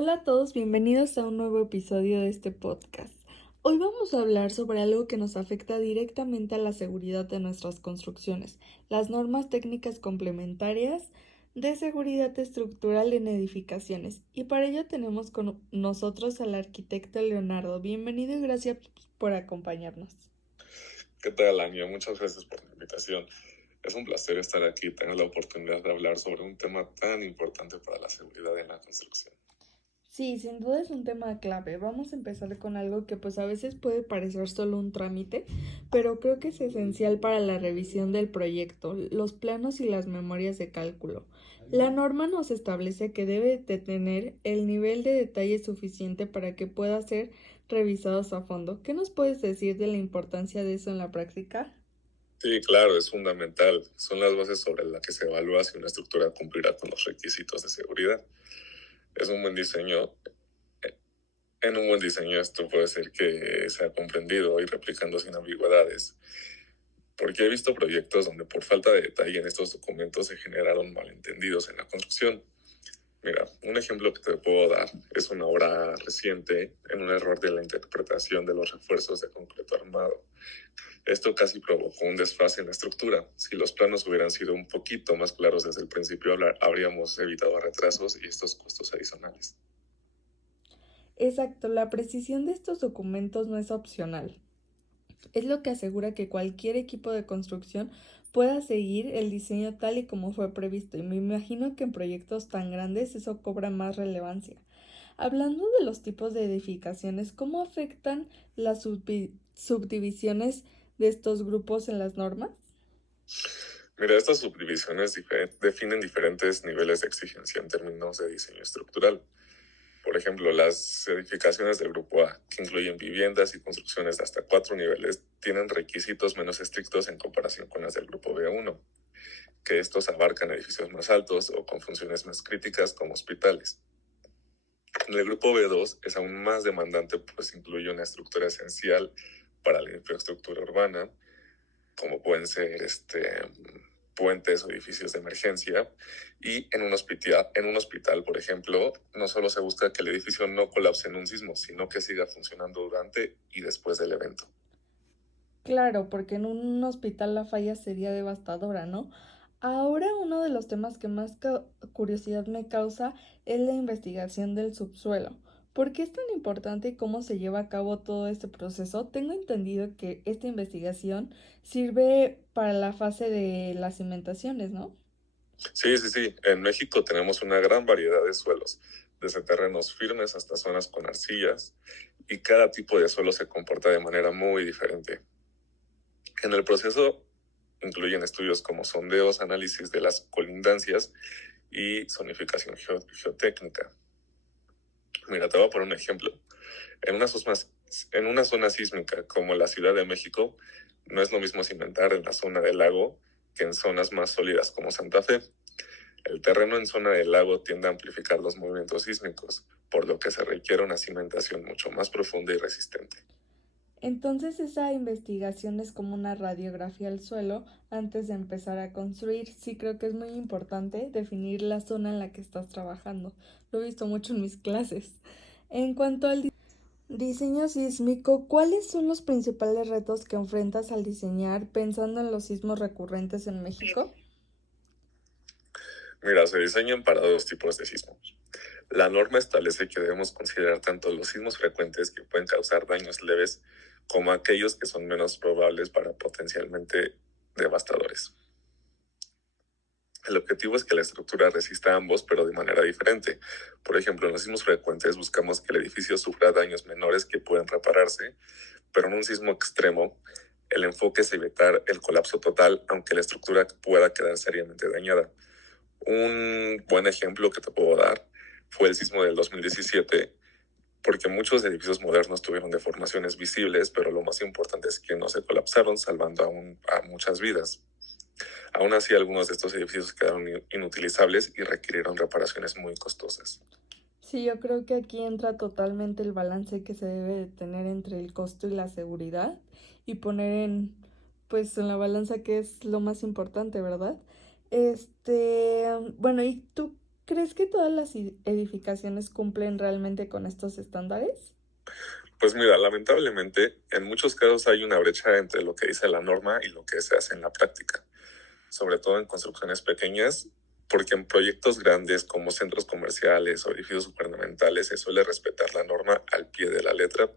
Hola a todos, bienvenidos a un nuevo episodio de este podcast. Hoy vamos a hablar sobre algo que nos afecta directamente a la seguridad de nuestras construcciones, las normas técnicas complementarias de seguridad estructural en edificaciones. Y para ello tenemos con nosotros al arquitecto Leonardo. Bienvenido y gracias por acompañarnos. ¿Qué tal, Ania? Muchas gracias por la invitación. Es un placer estar aquí y tener la oportunidad de hablar sobre un tema tan importante para la seguridad en la construcción. Sí, sin duda es un tema clave. Vamos a empezar con algo que pues a veces puede parecer solo un trámite, pero creo que es esencial para la revisión del proyecto, los planos y las memorias de cálculo. La norma nos establece que debe de tener el nivel de detalle suficiente para que pueda ser revisados a fondo. ¿Qué nos puedes decir de la importancia de eso en la práctica? Sí, claro, es fundamental. Son las bases sobre las que se evalúa si una estructura cumplirá con los requisitos de seguridad. Es un buen diseño. En un buen diseño esto puede ser que sea comprendido y replicando sin ambigüedades, porque he visto proyectos donde por falta de detalle en estos documentos se generaron malentendidos en la construcción. Mira, un ejemplo que te puedo dar es una obra reciente en un error de la interpretación de los refuerzos de concreto armado. Esto casi provocó un desfase en la estructura. Si los planos hubieran sido un poquito más claros desde el principio, habríamos evitado retrasos y estos costos adicionales. Exacto, la precisión de estos documentos no es opcional. Es lo que asegura que cualquier equipo de construcción pueda seguir el diseño tal y como fue previsto, y me imagino que en proyectos tan grandes eso cobra más relevancia. Hablando de los tipos de edificaciones, ¿cómo afectan las subdivisiones de estos grupos en las normas? Mira, estas subdivisiones definen diferentes niveles de exigencia en términos de diseño estructural. Por ejemplo, las edificaciones del grupo A, que incluyen viviendas y construcciones de hasta 4 niveles, tienen requisitos menos estrictos en comparación con las del grupo B1, que estos abarcan edificios más altos o con funciones más críticas como hospitales. En el grupo B2 es aún más demandante, pues incluye una estructura esencial para la infraestructura urbana, como pueden ser puentes o edificios de emergencia. Y en un hospital, por ejemplo, no solo se busca que el edificio no colapse en un sismo, sino que siga funcionando durante y después del evento. Claro, porque en un hospital la falla sería devastadora, ¿no? Ahora uno de los temas que más curiosidad me causa es la investigación del subsuelo. ¿Por qué es tan importante y cómo se lleva a cabo todo este proceso? Tengo entendido que esta investigación sirve para la fase de las cimentaciones, ¿no? Sí. En México tenemos una gran variedad de suelos, desde terrenos firmes hasta zonas con arcillas, y cada tipo de suelo se comporta de manera muy diferente. En el proceso incluyen estudios como sondeos, análisis de las colindancias y zonificación geotécnica. Mira, te voy a poner un ejemplo. En en una zona sísmica como la Ciudad de México, no es lo mismo cimentar en la zona del lago que en zonas más sólidas como Santa Fe. El terreno en zona del lago tiende a amplificar los movimientos sísmicos, por lo que se requiere una cimentación mucho más profunda y resistente. Entonces esa investigación es como una radiografía al suelo antes de empezar a construir. Sí creo que es muy importante definir la zona en la que estás trabajando. Lo he visto mucho en mis clases. En cuanto al diseño sísmico, ¿cuáles son los principales retos que enfrentas al diseñar pensando en los sismos recurrentes en México? Mira, se diseñan para dos tipos de sismos. La norma establece que debemos considerar tanto los sismos frecuentes que pueden causar daños leves como aquellos que son menos probables para potencialmente devastadores. El objetivo es que la estructura resista a ambos, pero de manera diferente. Por ejemplo, en los sismos frecuentes buscamos que el edificio sufra daños menores que pueden repararse, pero en un sismo extremo, el enfoque es evitar el colapso total, aunque la estructura pueda quedar seriamente dañada. Un buen ejemplo que te puedo dar fue el sismo del 2017, porque muchos edificios modernos tuvieron deformaciones visibles, pero lo más importante es que no se colapsaron, salvando a muchas vidas. Aún así, algunos de estos edificios quedaron inutilizables y requirieron reparaciones muy costosas. Sí, yo creo que aquí entra totalmente el balance que se debe de tener entre el costo y la seguridad y poner pues, en la balanza qué es lo más importante, ¿verdad? Bueno, ¿y tú ¿Crees que todas las edificaciones cumplen realmente con estos estándares? Pues mira, lamentablemente, en muchos casos hay una brecha entre lo que dice la norma y lo que se hace en la práctica, sobre todo en construcciones pequeñas, porque en proyectos grandes como centros comerciales o edificios gubernamentales se suele respetar la norma al pie de la letra,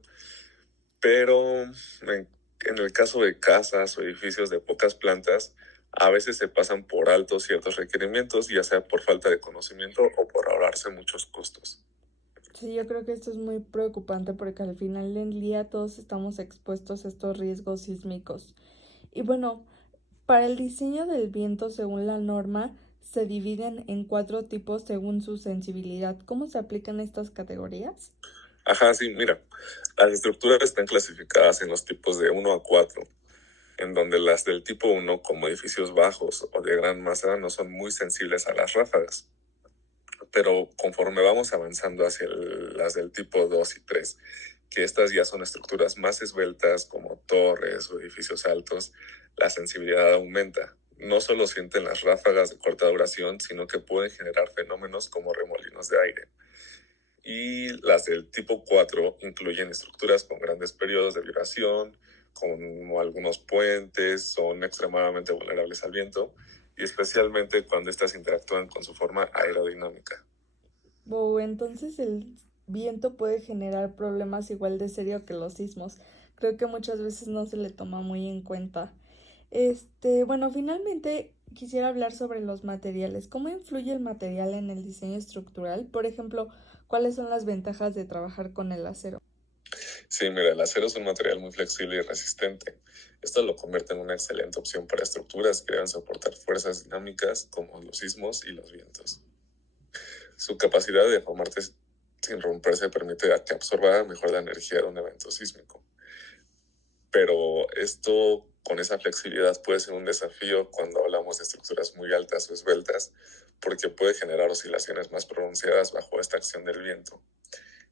pero en el caso de casas o edificios de pocas plantas, a veces se pasan por alto ciertos requerimientos, ya sea por falta de conocimiento o por ahorrarse muchos costos. Sí, yo creo que esto es muy preocupante porque al final del día todos estamos expuestos a estos riesgos sísmicos. Y bueno, para el diseño del viento según la norma se dividen en cuatro tipos según su sensibilidad. ¿Cómo se aplican estas categorías? Ajá, sí, mira, las estructuras están clasificadas en los tipos de 1 a 4, en donde las del tipo 1, como edificios bajos o de gran masa, no son muy sensibles a las ráfagas. Pero conforme vamos avanzando hacia las del tipo 2 y 3, que estas ya son estructuras más esbeltas como torres o edificios altos, la sensibilidad aumenta. No solo sienten las ráfagas de corta duración, sino que pueden generar fenómenos como remolinos de aire. Y las del tipo 4 incluyen estructuras con grandes periodos de vibración, como algunos puentes, son extremadamente vulnerables al viento, y especialmente cuando éstas interactúan con su forma aerodinámica. Wow, entonces el viento puede generar problemas igual de serio que los sismos. Creo que muchas veces no se le toma muy en cuenta. Bueno, finalmente quisiera hablar sobre los materiales. ¿Cómo influye el material en el diseño estructural? Por ejemplo, ¿cuáles son las ventajas de trabajar con el acero? Sí, mira, el acero es un material muy flexible y resistente. Esto lo convierte en una excelente opción para estructuras que deben soportar fuerzas dinámicas como los sismos y los vientos. Su capacidad de deformarse sin romperse permite que absorba mejor la energía de un evento sísmico. Pero esto con esa flexibilidad puede ser un desafío cuando hablamos de estructuras muy altas o esbeltas, porque puede generar oscilaciones más pronunciadas bajo esta acción del viento.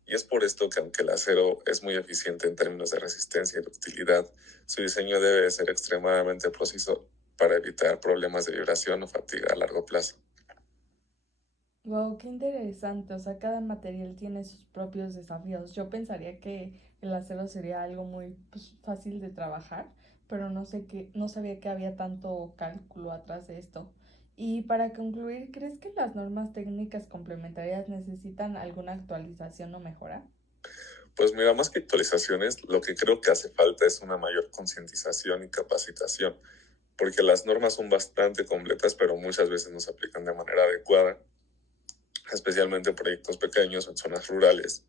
Y es por esto que aunque el acero es muy eficiente en términos de resistencia y ductilidad, su diseño debe ser extremadamente preciso para evitar problemas de vibración o fatiga a largo plazo. Wow, qué interesante. O sea, cada material tiene sus propios desafíos. Yo pensaría que el acero sería algo muy pues, fácil de trabajar, pero no sabía que había tanto cálculo atrás de esto. Y para concluir, ¿crees que las normas técnicas complementarias necesitan alguna actualización o mejora? Pues mira, más que actualizaciones, lo que creo que hace falta es una mayor concientización y capacitación, porque las normas son bastante completas, pero muchas veces no se aplican de manera adecuada, especialmente en proyectos pequeños o en zonas rurales.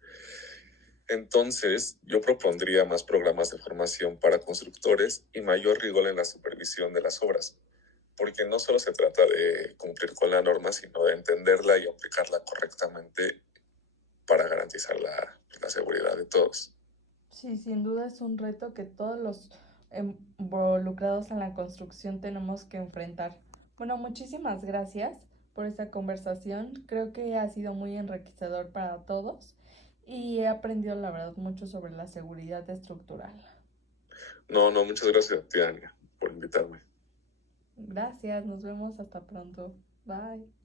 Entonces, yo propondría más programas de formación para constructores y mayor rigor en la supervisión de las obras, porque no solo se trata de cumplir con la norma, sino de entenderla y aplicarla correctamente para garantizar la seguridad de todos. Sí, sin duda es un reto que todos los involucrados en la construcción tenemos que enfrentar. Bueno, muchísimas gracias por esta conversación. Creo que ha sido muy enriquecedor para todos y he aprendido, la verdad, mucho sobre la seguridad estructural. No, no, muchas gracias a ti, Ania, por invitarme. Gracias, nos vemos hasta pronto. Bye.